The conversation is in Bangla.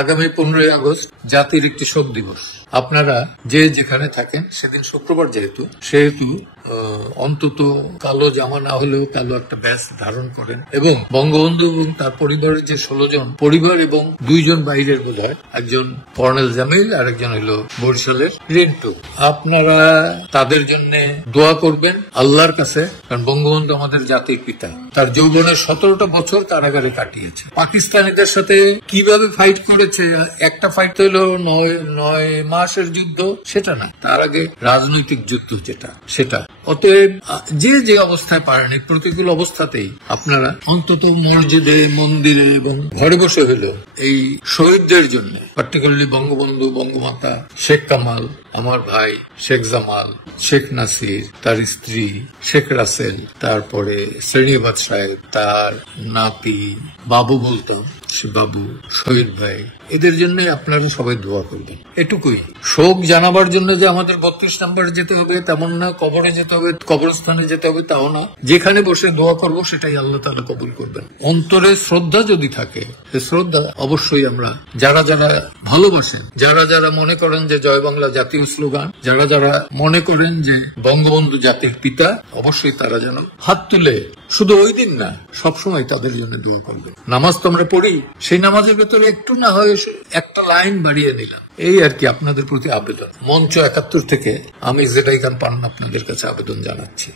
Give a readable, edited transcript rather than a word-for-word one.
আগামী 15ই আগস্ট জাতির একটি শোক দিবস। আপনারা যে যেখানে থাকেন, সেদিন শুক্রবার সেহেতু অন্তত কালো জামা না হলেও কালো একটা ব্যাজ ধারণ করেন এবং বঙ্গবন্ধু এবং তার পরিবারের যে 16 জন পরিবার এবং 2 জন বাইরের বোধ হয়, একজন কর্নেল জামিল আর একজন হলো বরিশালের রিন্টু, আপনারা তাদের জন্য দোয়া করবেন আল্লাহর কাছে। কারণ বঙ্গবন্ধু আমাদের জাতির পিতা, তার যৌবনের 17টা বছর কারাগারে কাটিয়েছে। পাকিস্তানিদের সাথে কিভাবে ফাইট করেছে, একটা ফাইট হলো 9 মাসের যুদ্ধ, সেটা না, তার আগে রাজনৈতিক যুদ্ধ সেটা। অতএব যে অবস্থায় পারেন, এই প্রতিকূল অবস্থাতেই আপনারা অন্তত মসজিদে, মন্দিরে এবং ঘরে বসে হলো এই শহীদদের জন্য, পার্টিকুলারলি বঙ্গবন্ধু, বঙ্গমাতা, শেখ কামাল, আমার ভাই শেখ জামাল, শেখ নাসির, তার স্ত্রী শেখ রাসেল, তারপরে শ্রেণীবাদ সাহেব, তার নাতি বাবু বলতাম, সে বাবু, শহীদ ভাই, এদের জন্য আপনারা সবাই দোয়া করবেন। এটুকুই। শোক জানাবার জন্য যে আমাদের 32 নম্বরে যেতে হবে তেমন না, কবরে যেতে হবে, কবরস্থানে যেতে হবে তাও না। যেখানে বসে দোয়া করব সেটাই আল্লাহ তাআলা কবুল করবেন। অন্তরে শ্রদ্ধা যদি থাকে, শ্রদ্ধা অবশ্যই আমরা যারা ভালোবাসেন, যারা মনে করেন যে জয় বাংলা জাতীয় স্লোগান, যারা মনে করেন যে বঙ্গবন্ধু জাতির পিতা, অবশ্যই তারা যেন হাত তুলে শুধু ওই দিন না, সবসময় তাদের জন্য দোয়া করবেন। নামাজ তো আমরা পড়ি, সেই নামাজের ভেতরে একটু না হয় একটা লাইন বাড়িয়ে দিলাম, এই আর কি আপনাদের প্রতি আবেদন। মঞ্চ 71 থেকে আমি জেডাই খান পান্না আপনাদের কাছে আবেদন জানাচ্ছি।